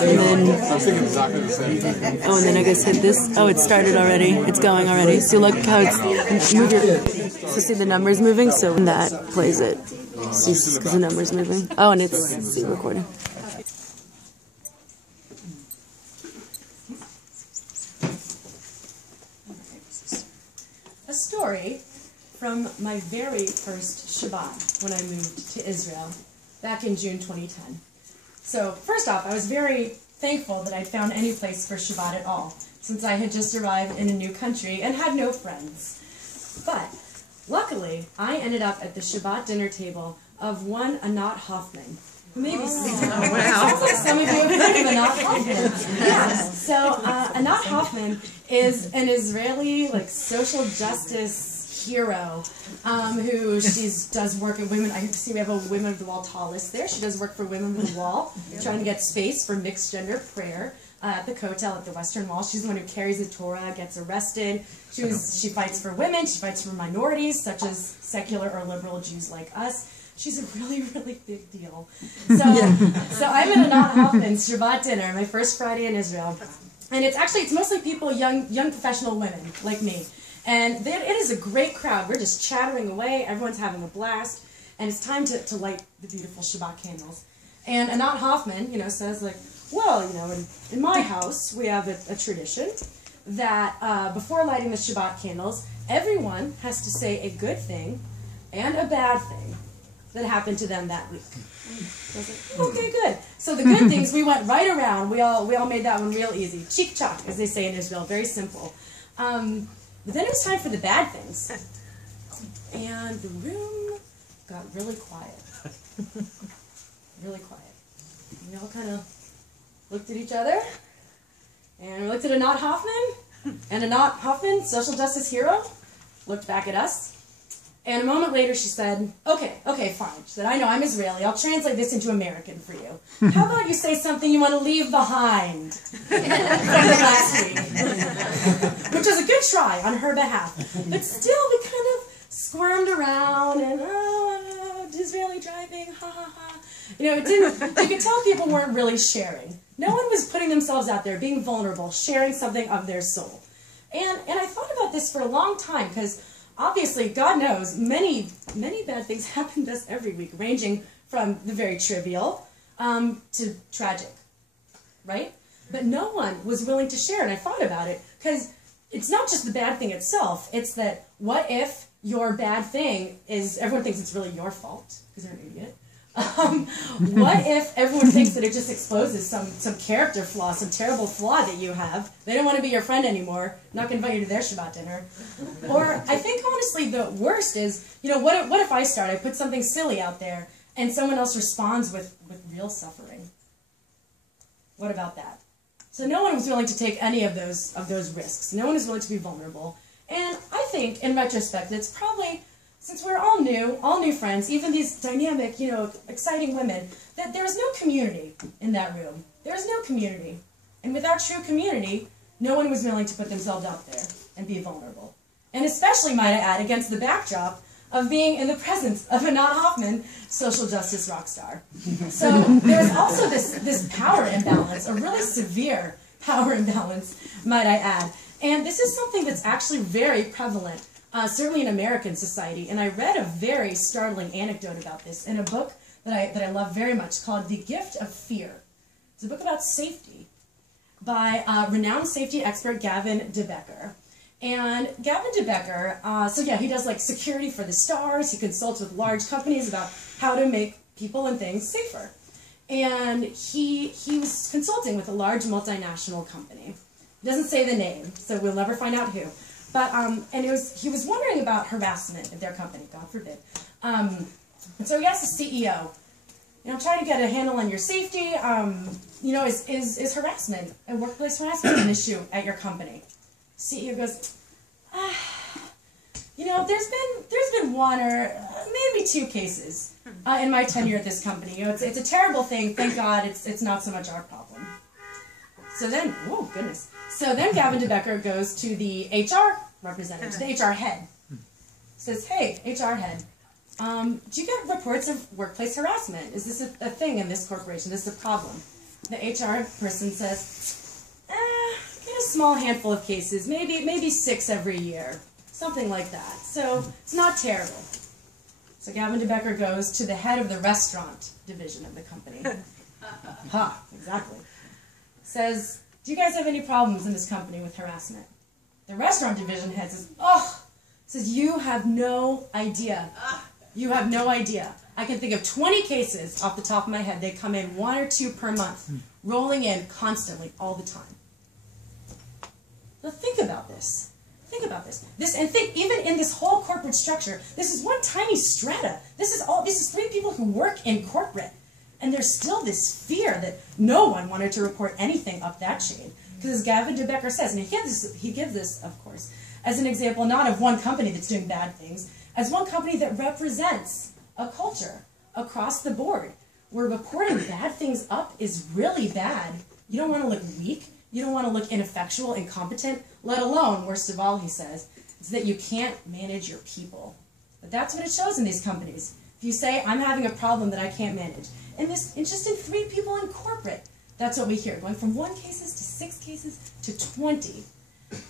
And then, I was thinking exactly the same thing. oh, and then I guess hit this. Oh, it started already. It's going already. So look how it's moving. So see the numbers moving? So when that plays it, ceases because the numbers moving. Oh, and it's recording. A story from my very first Shabbat when I moved to Israel back in June 2010. So first off, I was very thankful that I'd found any place for Shabbat at all, since I had just arrived in a new country and had no friends. But luckily, I ended up at the Shabbat dinner table of one Anat Hoffman, who may be sounds like some of you have heard of Anat Hoffman. Yeah. So Anat Hoffman is an Israeli social justice hero who does work at women. I see we have a Women of the Wall tall list there. She does work for Women of the Wall, trying to get space for mixed gender prayer at the Kotel at the Western Wall. She's the one who carries the Torah, gets arrested. She fights for women. She fights for minorities such as secular or liberal Jews like us. She's a really, really big deal. So I'm at Anat Hoffman's Shabbat dinner, my first Friday in Israel. And it's mostly people, young professional women like me. And it is a great crowd. We're just chattering away. Everyone's having a blast. And it's time to light the beautiful Shabbat candles. And Anat Hoffman, says well, in my house, we have a tradition that before lighting the Shabbat candles, everyone has to say a good thing and a bad thing that happened to them that week. So I was like, okay, good. So the good things, we went right around. We all made that one real easy. Cheek chak, as they say in Israel, very simple. But then it was time for the bad things. And the room got really quiet. Really quiet. We all kind of looked at each other. And we looked at Anat Hoffman. And Anat Hoffman, social justice hero, looked back at us. And a moment later she said, okay, fine. She said, I know, I'm Israeli. I'll translate this into American for you. How about you say something you want to leave behind from the last week? Which was a good try on her behalf. But still, we kind of squirmed around and, Israeli driving, ha ha ha. You could tell people weren't really sharing. No one was putting themselves out there, being vulnerable, sharing something of their soul. And I thought about this for a long time, because obviously, God knows, many bad things happen to us every week, ranging from the very trivial to tragic, right? But no one was willing to share, and I thought about it, because it's not just the bad thing itself, it's that what if your bad thing is, everyone thinks it's really your fault, because they're an idiot. What if everyone thinks that it just exposes some character flaw, some terrible flaw that you have? They don't want to be your friend anymore, not going to invite you to their Shabbat dinner. Or I think honestly the worst is, what if I start, I put something silly out there, and someone else responds with real suffering? What about that? So no one was willing to take any of those risks. No one is willing to be vulnerable. And I think, in retrospect, it's probably, since we're all new friends, even these dynamic, exciting women, that there is no community in that room. There is no community. And without true community, no one was willing to put themselves out there and be vulnerable. And especially, might I add, against the backdrop of being in the presence of Anat Hoffman, social justice rock star. So there's also this power imbalance, a really severe power imbalance, might I add. And this is something that's actually very prevalent, certainly in American society. And I read a very startling anecdote about this in a book that I love very much called The Gift of Fear. It's a book about safety by renowned safety expert Gavin de Becker. And Gavin de Becker, he does security for the stars. He consults with large companies about how to make people and things safer. And he was consulting with a large multinational company. He doesn't say the name, so we'll never find out who. But he was wondering about harassment at their company, God forbid. And so he asked the CEO, I'm trying to get a handle on your safety. Is harassment and workplace harassment an issue at your company? CEO goes, there's been one or maybe two cases in my tenure at this company. It's a terrible thing. Thank God it's not so much our problem. So then, oh goodness. So then Gavin de Becker goes to the HR representative, to the HR head. Says, hey, HR head, do you get reports of workplace harassment? Is this a thing in this corporation? This is a problem. the HR person says, get a small handful of cases, maybe 6 every year, something like that. So it's not terrible. So Gavin DeBecker goes to the head of the restaurant division of the company. Exactly. Says, do you guys have any problems in this company with harassment? The restaurant division head says, you have no idea. You have no idea. I can think of 20 cases off the top of my head. They come in 1 or 2 per month, rolling in constantly, all the time. Now think about this. Think about this. Think even in this whole corporate structure, this is one tiny strata. This is 3 people who work in corporate. And there's still this fear that no one wanted to report anything up that chain. Because as Gavin DeBecker says, and he gives this, of course, as an example not of one company that's doing bad things, as one company that represents a culture across the board, where reporting bad things up is really bad. You don't want to look weak. You don't want to look ineffectual, incompetent, let alone, worst of all, he says, is that you can't manage your people. But that's what it shows in these companies. If you say, I'm having a problem that I can't manage, and just in 3 people in corporate, that's what we hear, going from 1 cases to 6 cases to 20.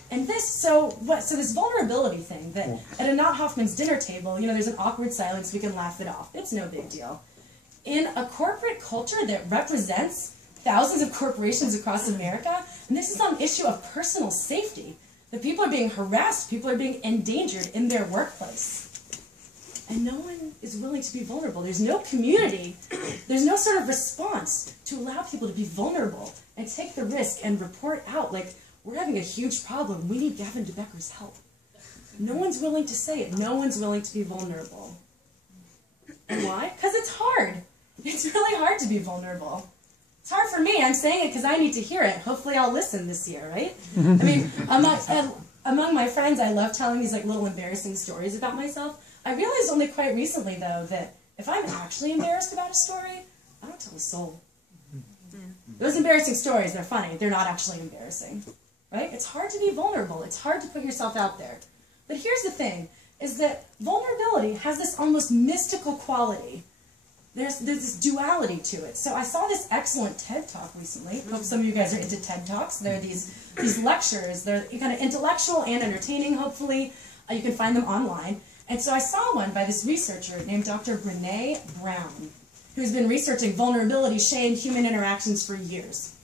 And so this vulnerability thing, that at a Not Hoffman's dinner table, there's an awkward silence, we can laugh it off. It's no big deal. In a corporate culture that represents thousands of corporations across America, and this is on the issue of personal safety, that people are being harassed, people are being endangered in their workplace. And no one is willing to be vulnerable. There's no community, there's no sort of response to allow people to be vulnerable and take the risk and report out, like, we're having a huge problem, we need Gavin DeBecker's help. No one's willing to say it. No one's willing to be vulnerable. And why? Because it's hard. It's really hard to be vulnerable. It's hard for me. I'm saying it because I need to hear it. Hopefully I'll listen this year, right? I mean, among my friends, I love telling these little embarrassing stories about myself. I realized only quite recently, though, that if I'm actually embarrassed about a story, I don't tell a soul. Those embarrassing stories, they're funny. They're not actually embarrassing, right? It's hard to be vulnerable. It's hard to put yourself out there. But here's the thing, is that vulnerability has this almost mystical quality. There's this duality to it. So I saw this excellent TED Talk recently. Hope some of you guys are into TED Talks. They're these lectures. They're kind of intellectual and entertaining, hopefully. You can find them online. And so I saw one by this researcher named Dr. Brené Brown, who's been researching vulnerability, shame, human interactions for years.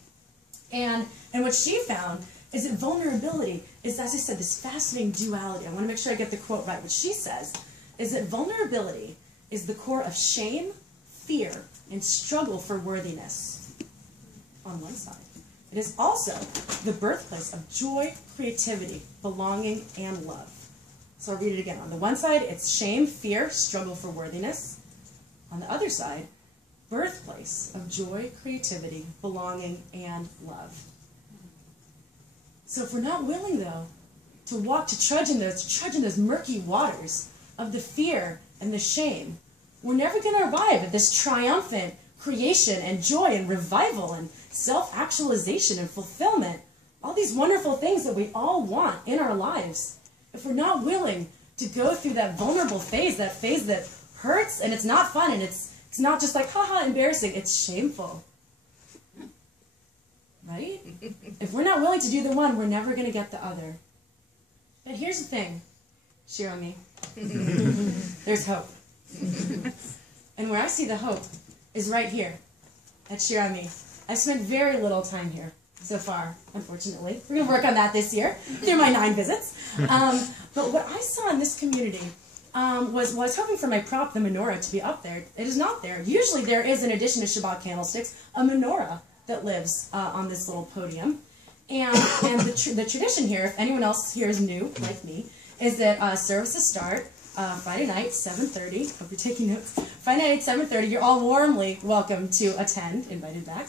And what she found is that vulnerability is, as I said, this fascinating duality. I want to make sure I get the quote right. What she says is that vulnerability is the core of shame, fear, and struggle for worthiness on one side. It is also the birthplace of joy, creativity, belonging, and love. So I'll read it again. On the one side, it's shame, fear, struggle for worthiness. On the other side, birthplace of joy, creativity, belonging, and love. So if we're not willing, though, to trudge in those murky waters of the fear and the shame, we're never going to arrive at this triumphant creation and joy and revival and self-actualization and fulfillment, all these wonderful things that we all want in our lives. If we're not willing to go through that vulnerable phase that hurts and it's not fun and it's not just like, haha, embarrassing, it's shameful. Right? If we're not willing to do the one, we're never going to get the other. But here's the thing, Shirami. There's hope. And where I see the hope is right here at Shirami. I've spent very little time here so far, unfortunately. We're going to work on that this year through my 9 visits. But what I saw in this community was I was hoping for my prop, the menorah, to be up there. It is not there. Usually there is, in addition to Shabbat candlesticks, a menorah that lives on this little podium. And the tradition here, if anyone else here is new, like me, is that services start Friday night, 7:30. Hope you're taking notes. Friday night, 7:30. You're all warmly welcome to attend, invited back.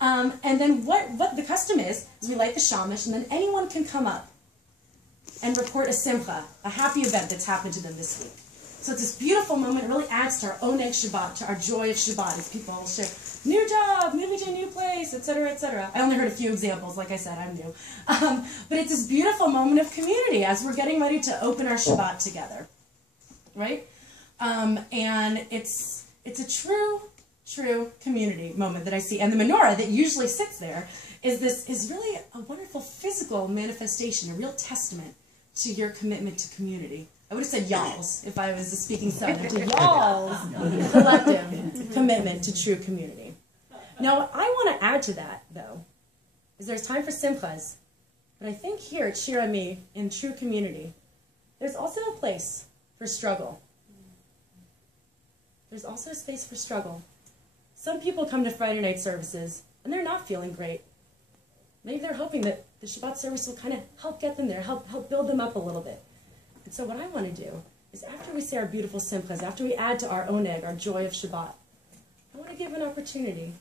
And then what the custom is we light the shamash, and then anyone can come up and report a simcha, a happy event that's happened to them this week. So it's this beautiful moment. It really adds to our oneg Shabbat, to our joy of Shabbat, as people all share, new job, moving to a new place, etc., etc. I only heard a few examples. Like I said, I'm new. But it's this beautiful moment of community as we're getting ready to open our Shabbat together, right? And it's a true true community moment that I see. And the menorah that usually sits there is really a wonderful physical manifestation, a real testament to your commitment to community. I would have said y'all's if I was a speaking Southern, to y'all's collective commitment to true community. Now, what I want to add to that, though, is there's time for simchas, but I think here at Shir Ami, in true community, there's also a place for struggle. There's also a space for struggle. Some people come to Friday night services, and they're not feeling great. Maybe they're hoping that the Shabbat service will kind of help get them there, help build them up a little bit. And so what I want to do is after we say our beautiful simchas, after we add to our oneg, our joy of Shabbat, I want to give an opportunity,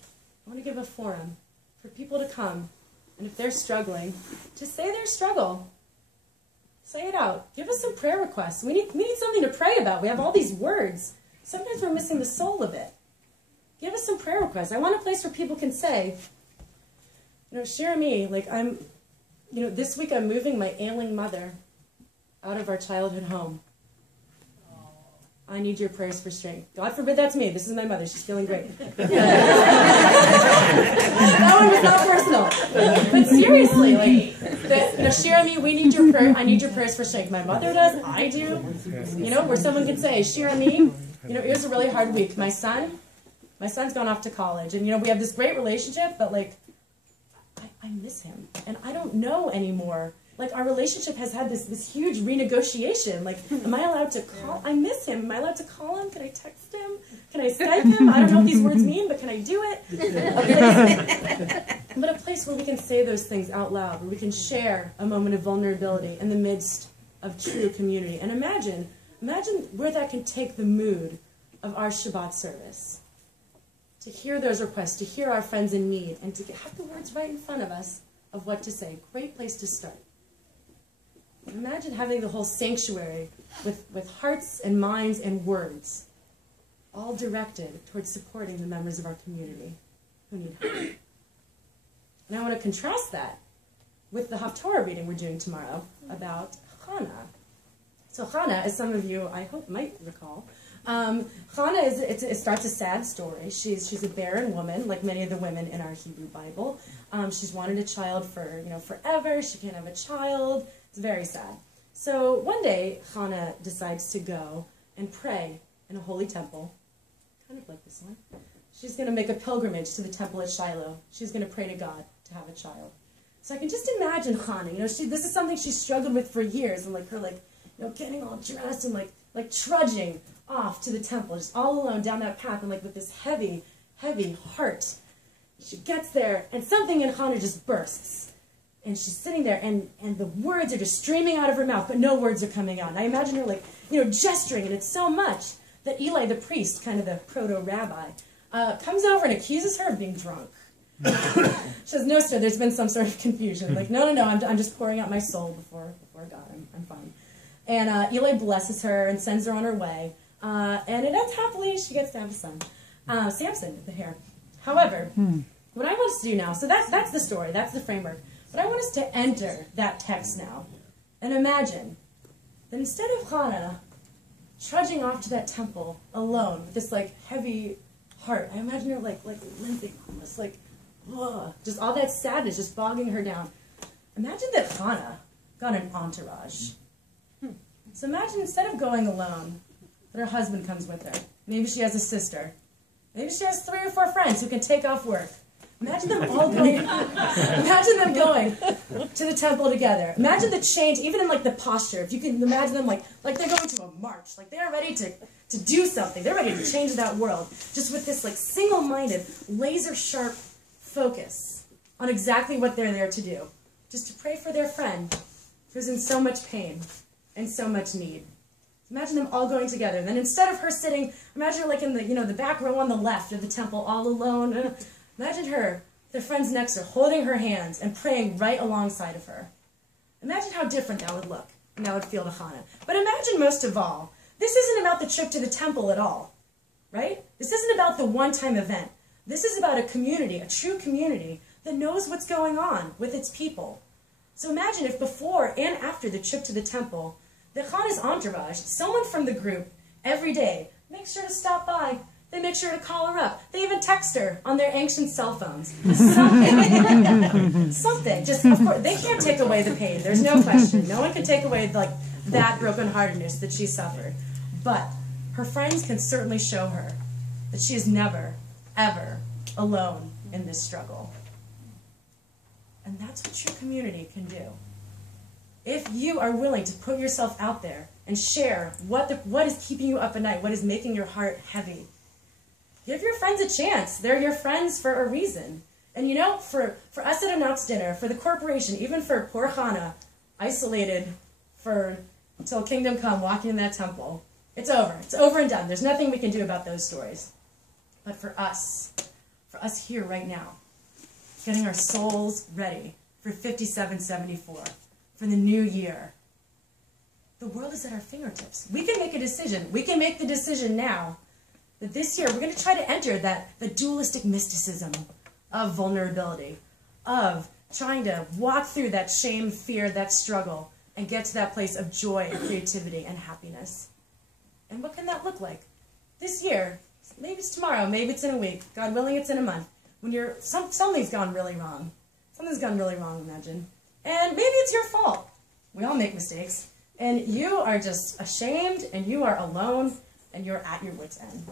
I want to give a forum for people to come, and if they're struggling, to say their struggle. Say it out. Give us some prayer requests. We need something to pray about. We have all these words. Sometimes we're missing the soul a bit. Give us some prayer requests. I want a place where people can say, Shir Ami, this week I'm moving my ailing mother out of our childhood home. I need your prayers for strength. God forbid that's me. This is my mother. She's feeling great. That one was not personal. But seriously, Shir Ami, we need your prayer. I need your prayers for strength. My mother does. I do. Where someone can say, Shir Ami, it was a really hard week. My son's gone off to college, and we have this great relationship, but I miss him, and I don't know anymore. Our relationship has had this huge renegotiation. Am I allowed to call? I miss him. Am I allowed to call him? Can I text him? Can I Skype him? I don't know what these words mean, but can I do it? But a place where we can say those things out loud, where we can share a moment of vulnerability in the midst of true community. And imagine where that can take the mood of our Shabbat service. To hear those requests, to hear our friends in need, and to have the words right in front of us of what to say. Great place to start. Imagine having the whole sanctuary with hearts and minds and words, all directed towards supporting the members of our community who need help. And I want to contrast that with the Haftorah reading we're doing tomorrow about Hannah. So Hannah, as some of you, I hope, might recall, Hannah it starts a sad story. She's a barren woman, like many of the women in our Hebrew Bible. She's wanted a child for forever. She can't have a child. It's very sad. So one day, Hannah decides to go and pray in a holy temple, kind of like this one. She's going to make a pilgrimage to the temple at Shiloh. She's going to pray to God to have a child. So I can just imagine Hannah. This is something she's struggled with for years, and her getting all dressed and trudging off to the temple, just all alone down that path, and with this heavy, heavy heart. She gets there, and something in Hannah just bursts. And she's sitting there, and the words are just streaming out of her mouth, but no words are coming out. And I imagine her gesturing, and it's so much that Eli, the priest, kind of the proto-rabbi, comes over and accuses her of being drunk. She says, "No, sir, there's been some sort of confusion." No, I'm just pouring out my soul before God. I'm fine. And Eli blesses her and sends her on her way. And it ends happily. She gets to have a son. Samson, the hair. However, what I want us to do now, so that's the story, that's the framework. But I want us to enter that text now and imagine that instead of Hannah trudging off to that temple alone with this heavy heart, I imagine her limping, almost just all that sadness just bogging her down. Imagine that Hannah got an entourage. So imagine instead of going alone, that her husband comes with her. Maybe she has a sister. Maybe she has 3 or 4 friends who can take off work. Imagine them all going. Imagine them going to the temple together. Imagine the change, even in the posture. If you can imagine them like they're going to a march, they're ready to do something. They're ready to change that world. Just with this single-minded, laser-sharp focus on exactly what they're there to do. Just to pray for their friend who's in so much pain and so much need. Imagine them all going together. Then instead of her sitting, imagine her in the back row on the left of the temple, all alone. Imagine her, their friends next to her, holding her hands and praying right alongside of her. Imagine how different that would look and that would feel to Hannah. But imagine most of all, this isn't about the trip to the temple at all, right? This isn't about the one-time event. This is about a community, a true community that knows what's going on with its people. So imagine if before and after the trip to the temple, that Hannah's entourage, someone from the group, every day, makes sure to stop by They make sure to call her up. They even text her on their ancient cell phones. Something. Something. Just, of course, they can't take away the pain. There's no question. No one can take away like that brokenheartedness that she suffered. But her friends can certainly show her that she is never, ever alone in this struggle. And that's what true community can do. If you are willing to put yourself out there and share what is keeping you up at night, what is making your heart heavy, give your friends a chance. They're your friends for a reason. And you know, for us at Announced Dinner, for the corporation, even for poor Hannah, isolated until Kingdom Come, walking in that temple, it's over. It's over and done. There's nothing we can do about those stories. But for us here right now, getting our souls ready for 5774, for the new year, the world is at our fingertips. We can make a decision. We can make the decision now that this year we're going to try to enter the dualistic mysticism of vulnerability, of trying to walk through that shame, fear, that struggle, and get to that place of joy and creativity and happiness. And what can that look like? This year, maybe it's tomorrow, maybe it's in a week, God willing it's in a month, when something's gone really wrong. Something's gone really wrong, imagine. And maybe it's your fault. We all make mistakes. And you are just ashamed, and you are alone, and you're at your wit's end.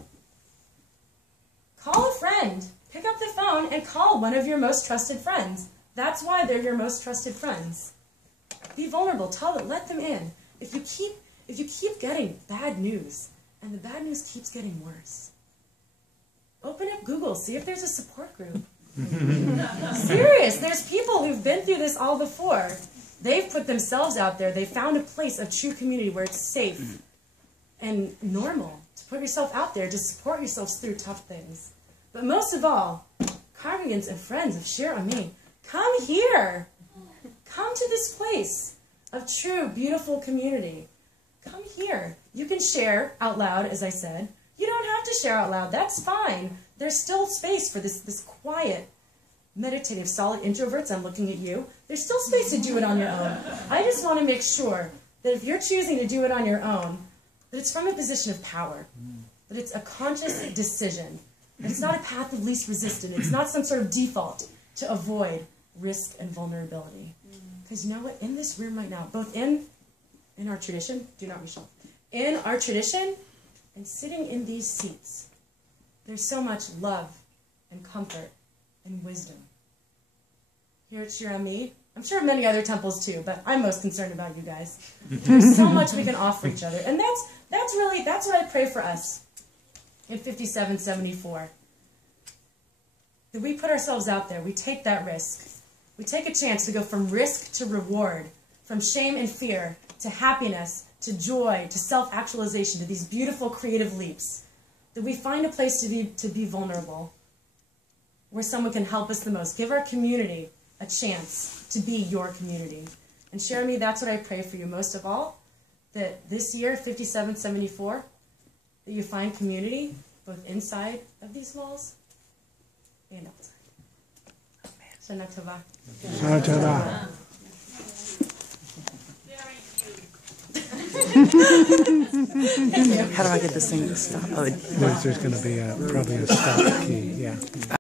Call a friend. Pick up the phone and call one of your most trusted friends. That's why they're your most trusted friends. Be vulnerable. Tell them. Let them in. If you keep getting bad news, and the bad news keeps getting worse, open up Google. See if there's a support group. Serious. There's people who've been through this all before. They've put themselves out there. They found a place of true community where it's safe and normal to put yourself out there, to support yourselves through tough things. But most of all, congregants and friends of Shir Ami, come here. Come to this place of true, beautiful community. Come here. You can share out loud, as I said. You don't have to share out loud. That's fine. There's still space for this quiet, meditative, solid introverts. I'm looking at you. There's still space to do it on your own. I just want to make sure that if you're choosing to do it on your own, that it's from a position of power, that it's a conscious decision, that it's not a path of least resistance. It's not some sort of default to avoid risk and vulnerability. Because you know what? In this room right now, both in our tradition, do not reshuffle, in our tradition and sitting in these seats, there's so much love and comfort and wisdom. Here at Shir Ami, I'm sure many other temples too, but I'm most concerned about you guys. There's so much we can offer each other. And that's what I pray for us in 5774. That we put ourselves out there, we take that risk. We take a chance to go from risk to reward, from shame and fear to happiness, to joy, to self-actualization, to these beautiful creative leaps. That we find a place to be vulnerable, where someone can help us the most. Give our community a chance to be your community. And Shir Ami, that's what I pray for you most of all, that this year, 5774, that you find community both inside of these walls and outside. Shana Tova. Shana Tova. How do I get this thing to stop? Oh, There's going to be probably a stop key, yeah.